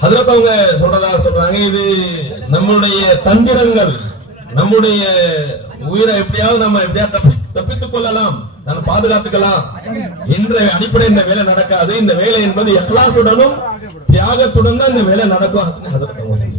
ஹஜ்ரத் அவங்க சொல்றாங்க இது நம்முடைய தந்திரங்கள், நம்முடைய உயிரை எப்படியாவது நம்ம தப்பித்துக் கொள்ளலாம், நம்ம பாதுகாத்துக்கலாம் என்ற அடிப்படையில் இந்த வேலை நடக்காது. இந்த வேலை என்பது இக்லாசுடனும் தியாகத்துடன் தான் இந்த வேலை நடக்கும். ஹஜ்ரத் அவங்க சொல்றாங்க.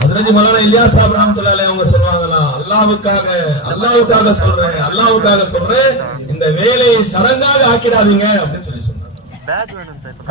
ஹஜ்ரத் மௌலானா இலியாஸ் சாஹிப் ரஹ்மத்துல்லாஹி அலைஹி அவங்க சொல்வாங்களாம், அல்லாஹ்வுக்காக சொல்றேன், இந்த வேலையை சடங்காக ஆக்கிடாதீங்க அப்படின்னு சொல்லி சொன்னாங்க.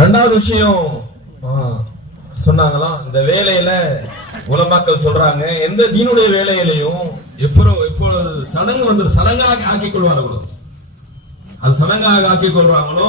ரெண்டாவது விஷயம் சொன்னாங்களாம், இந்த வேலையில உலமாக்கள் சொல்றாங்க, எந்த தீனுடைய வேலையிலையும் எப்பொழுது சடங்கு வந்து சடங்காக ஆக்கிக் கொள்வார்களோ, அது சடங்காக ஆக்கிக் கொள்வாங்களோ,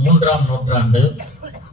மூன்றாம் நூற்றாண்டு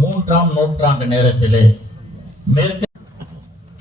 மூன்றாம் நூற்றாண்டு நேரத்திலே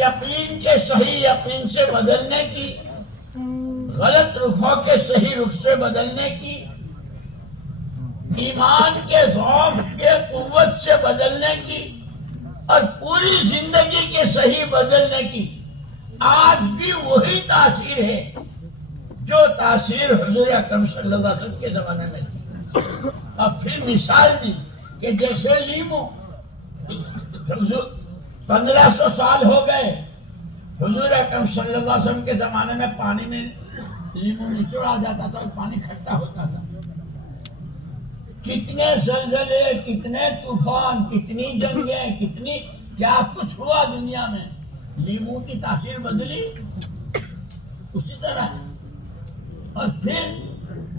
یقین کے صحیح یقین سے بدلنے کی، غلط رخوں کے صحیح رخ سے بدلنے کی، ایمان کے ضعف کے قوت سے بدلنے کی، اور پوری زندگی کے صحیح بدلنے کی آج بھی وہی تاثیر ہے جو تاثیر حضور اکرم صلی اللہ علیہ وسلم کے زمانے میں تھی۔ اور پھر مثال دی کہ جیسے لیمو 1500 سال ہو گئے، حضور اکرم صلی اللہ علیہ وسلم کے زمانے میں پانی میں لیمو نچوڑا جاتا تھا اور پانی کھٹا ہوتا تھا۔ کتنے زلزلے، کتنے طوفان، کتنی جنگیں، کتنی کیا کچھ ہوا دنیا میں، لیمو کی تاثیر بدلی اسی طرح۔ اور پھر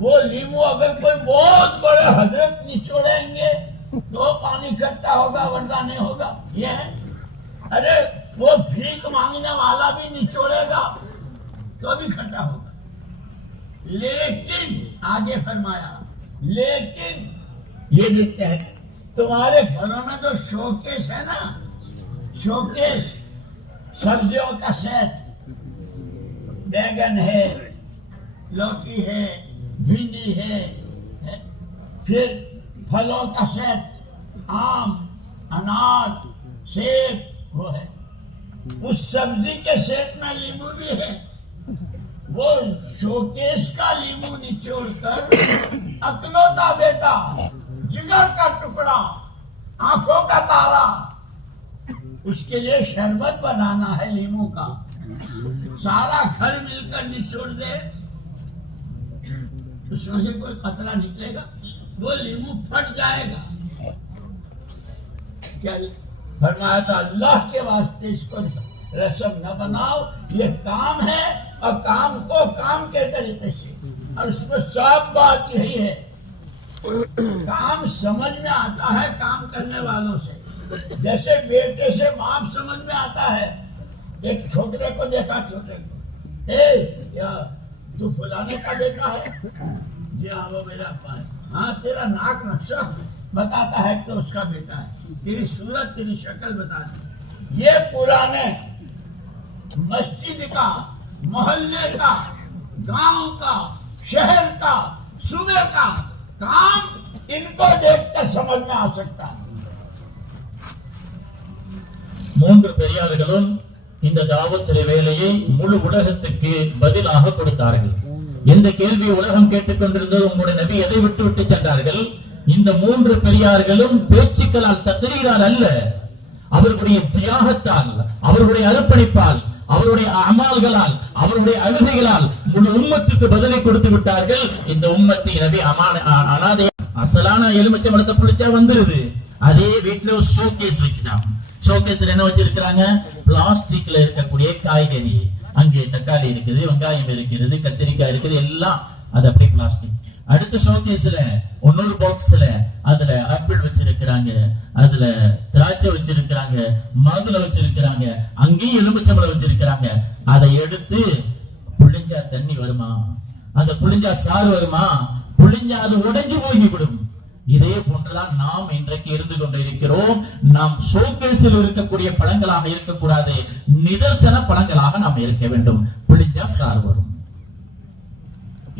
وہ لیمو اگر کوئی بہت بڑے حضرت نچوڑیں گے تو پانی کھٹا ہوگا ورنہ نہیں ہوگا، یہ ہے۔ ارے وہ بھیک مانگنے والا بھی نچوڑے گا تو بھی کھٹا ہوگا۔ لیکن آگے فرمایا، لیکن یہ دیکھتے ہیں تمہارے گھروں میں جو شوکیس ہے نا، شوکیس سبزیوں کا سیٹ، بیگن ہے، لوکی ہے، بھنڈی ہے، پھر پھلوں کا سیٹ، آم، انار، سیب، وہ ہے۔ اس سبزی کے سیٹ میں لیمو بھی ہے۔ وہ شوکیس کا لیمو نچوڑ کر اکلوتا بیٹا، جگر کا ٹکڑا، آنکھوں کا تارا، اس کے لیے شربت بنانا ہے لیمو کا، سارا گھر مل کر نچوڑ دے، اس میں سے کوئی قطرہ نکلے گا؟ وہ لیمو پھٹ جائے گا۔ کیا فرمایا تھا اللہ کے واسطے اس کو رسم نہ بناؤ، یہ کام ہے، اور کام کو کام کے طریقے سے، اور اس میں صاف بات یہی ہے، کام سمجھ میں آتا ہے کام کرنے والوں سے، جیسے بیٹے سے باپ سمجھ میں آتا ہے۔ ایک چھوٹے کو دیکھا، چھوٹے کو، یا تو فلانے کا بیٹا ہے؟ جی ہاں وہ میرا ابا ہے۔ ہاں تیرا ناک نقشہ بتاتا ہے کہ اس کا بیٹا ہے، تیری صورت تیری شکل بتاتی۔ یہ پرانے مسجد کا، محلے کا، گاؤں کا، شہر کا، صوبے کا کام ان کو دیکھ کر سمجھ میں آ سکتا ہے۔ மூன்று பெரியார்களும் இந்த தாவத்திலே வேலையை முழு உலகத்துக்கு பதிலாக கொடுத்தார்கள். எந்த கேள்வி உலகம் கேட்டுக்கொண்டிருந்தது, உங்களுடைய நபி எதை விட்டு விட்டு சென்றார்கள்? இந்த மூன்று பெரியார்களும் பேச்சுக்களால் தக்ரீரால் அல்ல, அவர்களுடைய தியாகத்தால், அவர்களுடைய அர்ப்பணிப்பால், அவருடைய அமால்களால், அவருடைய அழுகைகளால் முழு உம்மத்துக்கு பதிலை கொடுத்து விட்டார்கள். இந்த உம்மத்தை நபி அனாதை அசலான எலுமிச்சம்பழத்தை புளிச்சா வந்துருது. அதே வீட்டுல ஒரு ஷோகேஸ் வச்சுட்டாங்க. ஷோகேஸ்ல என்ன வச்சிருக்கிறாங்க? பிளாஸ்டிக்ல இருக்கக்கூடிய காய்கறி, அங்கே தக்காளி இருக்குது, வெங்காயம் இருக்கிறது, கத்திரிக்காய் இருக்குது, எல்லாம் அது அப்படியே பிளாஸ்டிக். அடுத்த ஷோகேஸ்ல இன்னொரு பாக்ஸ்ல அதுல ஆப்பிள் வச்சிருக்கிறாங்க, அதுல திராட்சை வச்சிருக்கிறாங்க, மாதுளை வச்சிருக்கிறாங்க, அங்கேயும் எலுமிச்சம்பழம் வச்சிருக்கிறாங்க. அதை எடுத்து புளிஞ்சா தண்ணி வருமா? அந்த புளிஞ்சா சாறு வருமா? புளிஞ்சா அது உடைஞ்சு போய்விடும். இதே போன்றுதான் நாம் இன்றைக்கு இருந்து கொண்டிருக்கிறோம். நாம் ஷோகேஸில் இருக்கக்கூடிய பழங்களாக இருக்கக்கூடாது, நிதர்சன பழங்களாக நாம் இருக்க வேண்டும். புளிஞ்சா சாறு வரும்.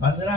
15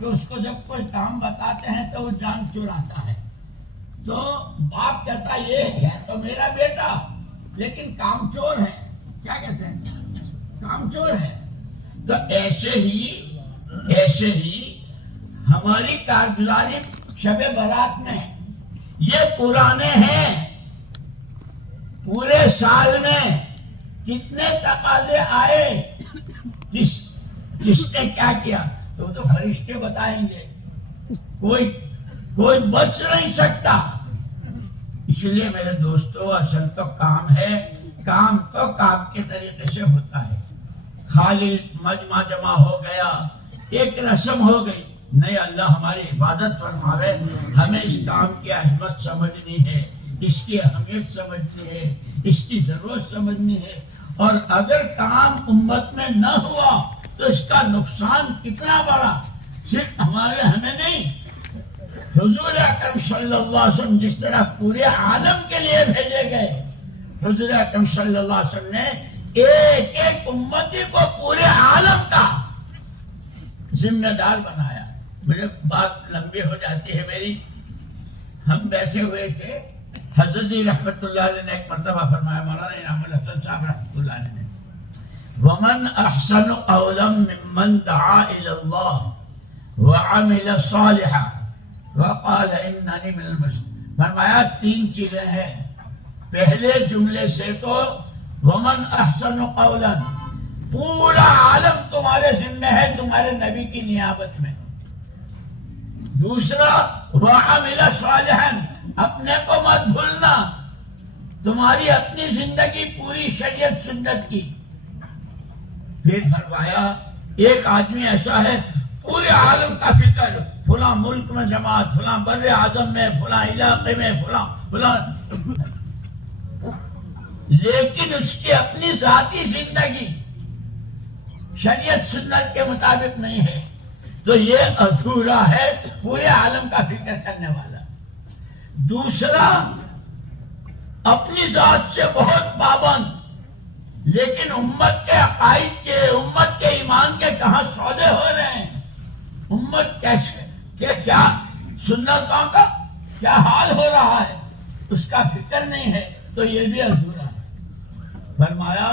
کہ اس کو جب کوئی کام بتاتے ہیں تو وہ جان چڑاتا ہے. تو باپ کہتا یہ ہے تو میرا بیٹا لیکن کام چور ہے. کیا کہتے ہیں؟ کام چور ہے. تو ایسے ہی ہماری کارگزاری شب برات میں یہ پرانے ہیں. پورے سال میں کتنے تقاضے آئے، کس نے کیا کیا تو فرشتے بتائیں گے. کوئی بچ نہیں سکتا. اس لیے میرے دوستو اصل تو کام ہے. کام تو کام کے طریقے سے ہوتا ہے. خالی مجمع جمع ہو گیا، ایک رسم ہو گئی، نہیں. اللہ ہماری حفاظت فرماوے. ہمیں اس کام کی عظمت سمجھنی ہے، اس کی اہمیت سمجھنی ہے، اس کی ضرورت سمجھنی ہے. اور اگر کام امت میں نہ ہوا تو اس کا نقصان کتنا بڑا، صرف ہمیں نہیں. حضور اکرم صلی اللہ علیہ وسلم جس طرح پورے عالم کے لیے بھیجے گئے، حضور اکرم صلی اللہ علیہ وسلم نے ایک ایک امتی کو پورے عالم کا ذمہ دار بنایا. مجھے بات لمبی ہو جاتی ہے میری. ہم بیٹھے ہوئے تھے، حضرت جی رحمت اللہ علیہ نے ایک مرتبہ فرمایا، مولانا انعام الحسن صاحب رحمت اللہ علیہ نے، وَمَنْ أَحْسَنُ قَوْلًا مِّمَّنْ دَعَا إِلَى اللَّهِ وَعَمِلَ صَالِحًا وَقَالَ إِنَّنِي مِنَ الْمُسْلِمِينَ. فرمایا 3 چیزیں ہیں. پہلے جملے سے تو وَمَنْ أَحْسَنُ قَوْلًا، پورا عالم تمہارے ذمہ ہے تمہارے نبی کی نیابت میں. دوسرا وَعَمِلَ صَالِحًا، اپنے کو مت بھولنا، تمہاری اپنی زندگی پوری شریعت سنت کی. پھر فرمایا ایک آدمی ایسا ہے پورے عالم کا فکر، فلاں ملک میں جماعت، فلاں بر اعظم میں، فلاں علاقے میں، فلاں لیکن اس کی اپنی ذاتی زندگی شریعت سنت کے مطابق نہیں ہے، تو یہ ادھورا ہے پورے عالم کا فکر کرنے والا. دوسرا اپنی ذات سے بہت پابند، لیکن امت کے عقائد کے، امت کے ایمان کے کہاں سودے ہو رہے ہیں، امت کیسے کہ کیا سنتوں کا کیا حال ہو رہا ہے، اس کا فکر نہیں ہے، تو یہ بھی ادھورا ہے. فرمایا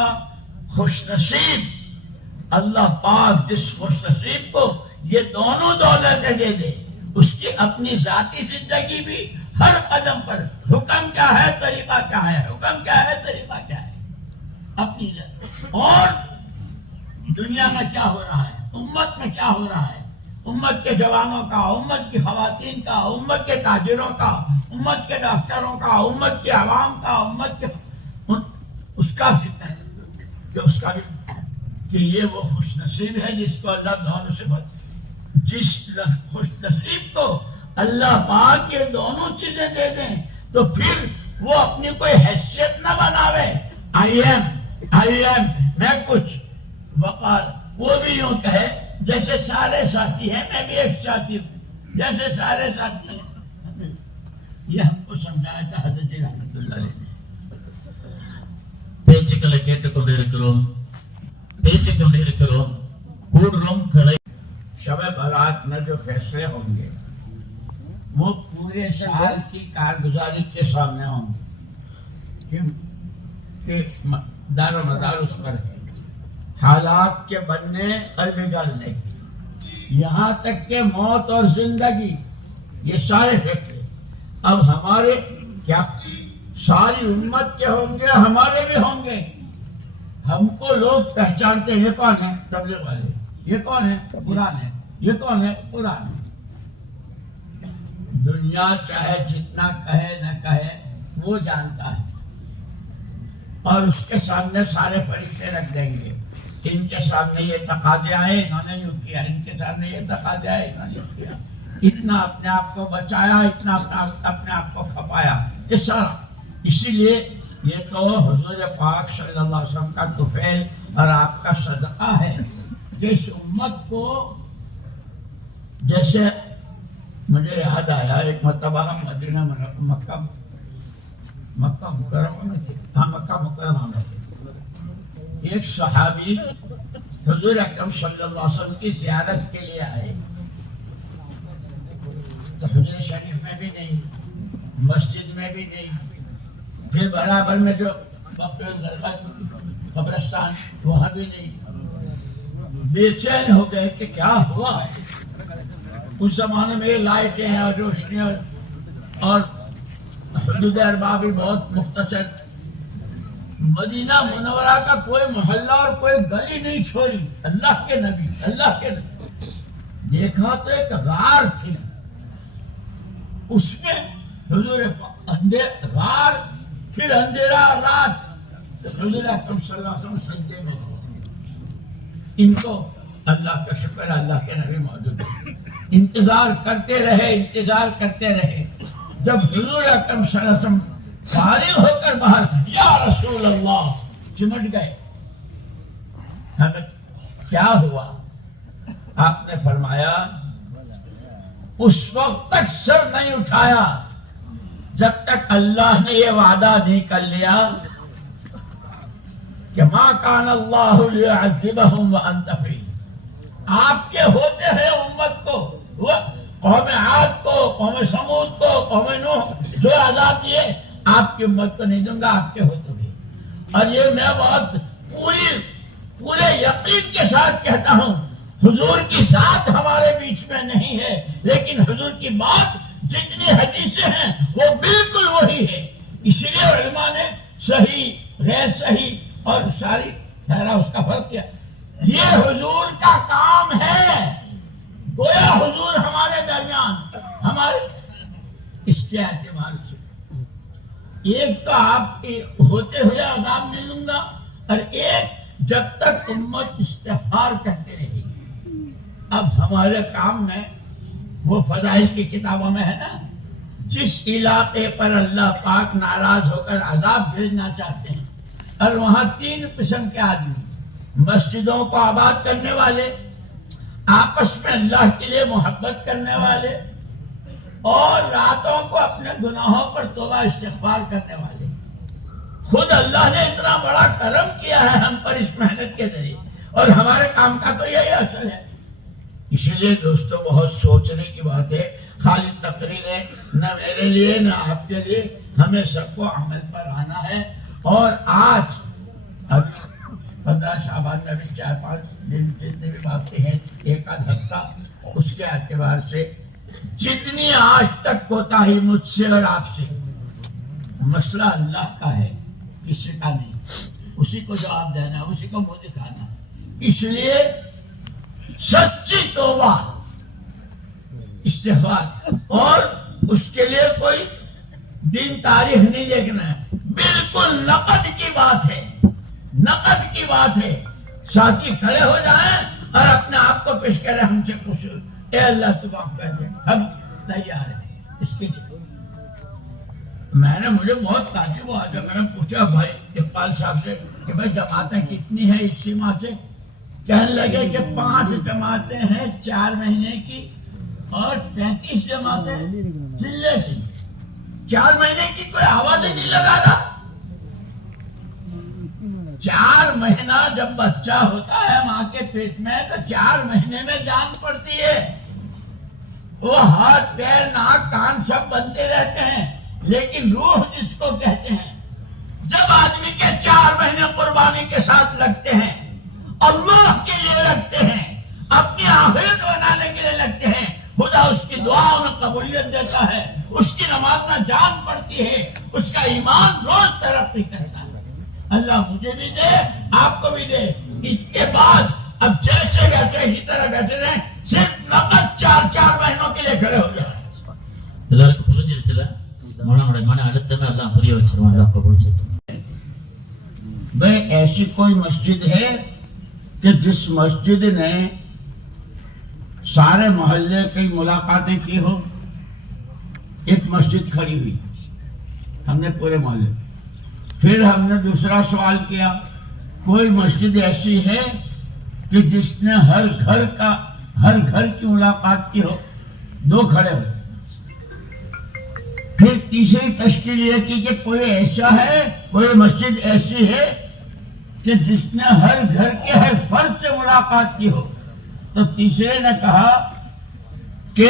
خوش نصیب اللہ پاک جس خوش نصیب کو یہ دونوں دولتیں دے دے، اس کی اپنی ذاتی زندگی بھی ہر قدم پر حکم کیا ہے، طریقہ کیا ہے، حکم کیا ہے، طریقہ کیا ہے، اپنی اور دنیا میں کیا ہو رہا ہے، امت میں کیا ہو رہا ہے، امت کے جوانوں کا، امت کی خواتین کا، امت کے تاجروں کا، امت کے ڈاکٹروں کا، امت کے عوام کا، امت کے اس کا فکر ہے کہ اس کا بھی کہ یہ وہ خوش نصیب ہے جس کو اللہ دونوں سے جس خوش نصیب کو اللہ پاک یہ دونوں چیزیں دے دیں تو پھر وہ اپنی کوئی حیثیت نہ بناوے. آئی ایم میں کچھ وقار، وہ بھی یوں کہے جیسے سارے ساتھی ہیں، میں بھی ایک ساتھی ہوں جیسے سارے ساتھی ہیں. یہ ہم کو سمجھایا تھا حضرت رحمت اللہ علیہ نے. பேச்சுக்களை கேட்டுக்கொண்டிருக்கிறோம், பேசிக்கொண்டிருக்கிறோம், கூடுறோம் கடை. شب برات میں جو فیصلے ہوں گے وہ پورے سال کی کارگزاری کے سامنے ہوں گے کہ دار و مدار اس پر ہے، حالات کے بننے اور بگڑنے کی، یہاں تک کہ موت اور زندگی، یہ سارے فیصلے اب ہمارے کیا ساری امت کے ہوں گے، ہمارے بھی ہوں گے. ہم کو لوگ پہچانتے ہیں، یہ کون ہے؟ تبلیغ والے. یہ کون ہے؟ قرآن ہے. یہ کون ہے؟ قرآن ہے. دنیا چاہے جتنا کہے نہ کہے وہ جانتا ہے، اور اس کے سامنے سارے فرشتے رکھ دیں گے. ان کے سامنے یہ تقاضے آئے، انہوں نے یوں کیا، ان کے سامنے یہ تقاضے آئے، انہوں نے یوں کیا. اتنا اپنے آپ کو بچایا، اتنا اپنے آپ کو کھپایا. اسی لیے یہ تو حضور پاک صلی اللہ علیہ وسلم کا طفیل اور آپ کا صدقہ ہے کہ اس امت کو، جیسے مجھے یاد آیا ایک مرتبہ ہم مدینہ مکہ مکرمہ میں تھے، مکہ مکرمہ میں تھے. ایک صحابی حضور اکرم صلی اللہ علیہ وسلم کی زیارت کے لیے آئے. تو حجر شریف میں بھی نہیں، مسجد میں بھی نہیں، پھر برابر میں جو قبرستان وہاں بھی نہیں. بے چین ہو گئے کہ کیا ہوا. اس زمانے میں لائٹیں ہیں اور روشنی اور حدود ارباب بھی بہت مختصر. مدینہ منورہ کا کوئی محلہ اور کوئی گلی نہیں چھوڑی. اللہ کے نبی دیکھا تو ایک غار تھی، اس میں حضور غار، پھر اندھیرا رات، حضور اکرم صلی اللہ علیہ وسلم سجدے میں تھے. ان کو اللہ کا شکر، اللہ کے نبی موجود ہے. انتظار کرتے رہے. جب حضور اکرم صلی اللہ علیہ وسلم فارغ ہو کر باہر، یا رسول اللہ، چمٹ گئے. کیا ہوا؟ آپ نے فرمایا اس وقت تک سر نہیں اٹھایا جب تک اللہ نے یہ وعدہ نہیں کر لیا کہ ما کان اللہ لیعذبہم وانت فیہم. آپ کے ہوتے ہیں امت کو، قوم عاد کو، قوم سمود کو، قوم نوح جو عذاب دیے، آپ کی امت کو نہیں دوں گا، آپ کے ہوتے بھی. اور یہ میں بہت پورے یقین کے ساتھ کہتا ہوں، حضور کی ذات ہمارے بیچ میں نہیں ہے، لیکن حضور کی بات جتنی حدیثیں ہیں وہ بالکل وہی ہے. اس لیے علماء نے صحیح، غیر صحیح اور ساری ٹھہرا اس کا فرق کیا. یہ حضور کا کام ہے. گویا حضور ہمارے درمیان، ہمارے اس کے اعتبار سے ایک تو آپ کے ہوتے ہوئے عذاب نہیں لوں گا، اور ایک جب تک امت استغفار کرتے رہے گی. اب ہمارے کام میں وہ فضائل کی کتابوں میں ہے نا، جس علاقے پر اللہ پاک ناراض ہو کر عذاب بھیجنا چاہتے ہیں، اور وہاں 3 قسم کے آدمی، مسجدوں کو آباد کرنے والے، آپس میں اللہ کے لیے محبت کرنے والے، اور راتوں کو اپنے گناہوں پر توبہ استغفار کرنے والے. خود اللہ نے اتنا بڑا کرم کیا ہے ہم پر اس محنت کے ذریعے، اور ہمارے کام کا تو یہی اصل ہے. اس لیے دوستو بہت سوچنے کی بات ہے. خالی تقریریں نہ میرے لیے نہ آپ کے لیے، ہمیں سب کو عمل پر آنا ہے. اور آج 15 شعبان میں بھی 4-5 دن جتنے بھی باقی ہیں، 1 آدھ ہفتہ، اس کے اعتبار سے جتنی آج تک کوتاہی مجھ سے اور آپ سے، مسئلہ اللہ کا ہے، کسی کا نہیں. اسی کو جواب دینا، اسی کو منہ دکھانا. اس لیے سچی توبہ، استغفار، اور اس کے لیے کوئی دن تاریخ نہیں دیکھنا ہے. بالکل نقد کی بات ہے، نقد کی بات ہے. ساتھی کھڑے ہو جائیں اور اپنے آپ کو پیش کریں، ہم سے پوچھو، اے اللہ تو معاف کر دے، ہم تیار ہیں اس کے لیے. مجھے بہت تعجب ہوا جب میں نے پوچھا بھائی اقبال صاحب سے کہ بھائی جماعتیں کتنی ہیں اجتماع سے. کہنے لگے کہ 5 جماعتیں ہیں 4 مہینے کی، اور 35 جماعتیں ضلع سے. 4 مہینے کی کوئی آواز ہی نہیں لگا رہا. 4 مہینہ جب بچہ ہوتا ہے ماں کے پیٹ میں، تو 4 مہینے میں جان پڑتی ہے. وہ ہاتھ پیر ناک کان سب بنتے رہتے ہیں، لیکن روح جس کو کہتے ہیں، جب آدمی کے 4 مہینے قربانی کے ساتھ لگتے ہیں، اللہ کے لیے لگتے ہیں، اپنی آخرت بنانے کے لیے لگتے ہیں، خدا اس کی دعا میں قبولیت دیتا ہے، اس کی نماز میں جان پڑتی ہے، اس کا ایمان روز ترقی کرتا ہے. اللہ مجھے بھی دے، آپ کو بھی دے. اس کے بعد اب جیسے بیٹھے اسی طرح بیٹھے رہیں، صرف نقد 4 مہینوں کے لیے کھڑے ہو جائیں. எல்லாருக்கும் புரிஞ்சிருச்சுல? மன அழுத்தமே எல்லாம் புரிய வச்சிருவாங்க. அப்ப புரிஞ்சுட்டு بھائی ایسی کوئی مسجد ہے کہ جس مسجد نے سارے محلے کی ملاقاتیں کی ہو؟ ایک مسجد کھڑی ہوئی، ہم نے پورے محلے. پھر ہم نے دوسرا سوال کیا، کوئی مسجد ایسی ہے کہ جس نے ہر گھر کی ملاقات کی ہو؟ 2 کھڑے ہو. پھر تیسری تشکیل یہ کی کہ کوئی ایسا ہے، کوئی مسجد ایسی ہے کہ جس نے ہر گھر کے ہر فرد سے ملاقات کی ہو؟ تو تیسرے نے کہا کہ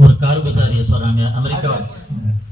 ஒரு கார்குசாரியை சொல்றாங்க அமெரிக்கா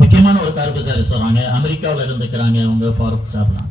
முக்கியமான ஒரு கார்குசாரி சொல்றாங்க அமெரிக்காவுல இருந்துக்கிறாங்க அவங்க ஃபாரூக் சாப்லாம்.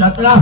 17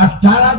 18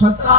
17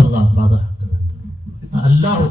அல்லாஹ் பாதா அல்லாஹ்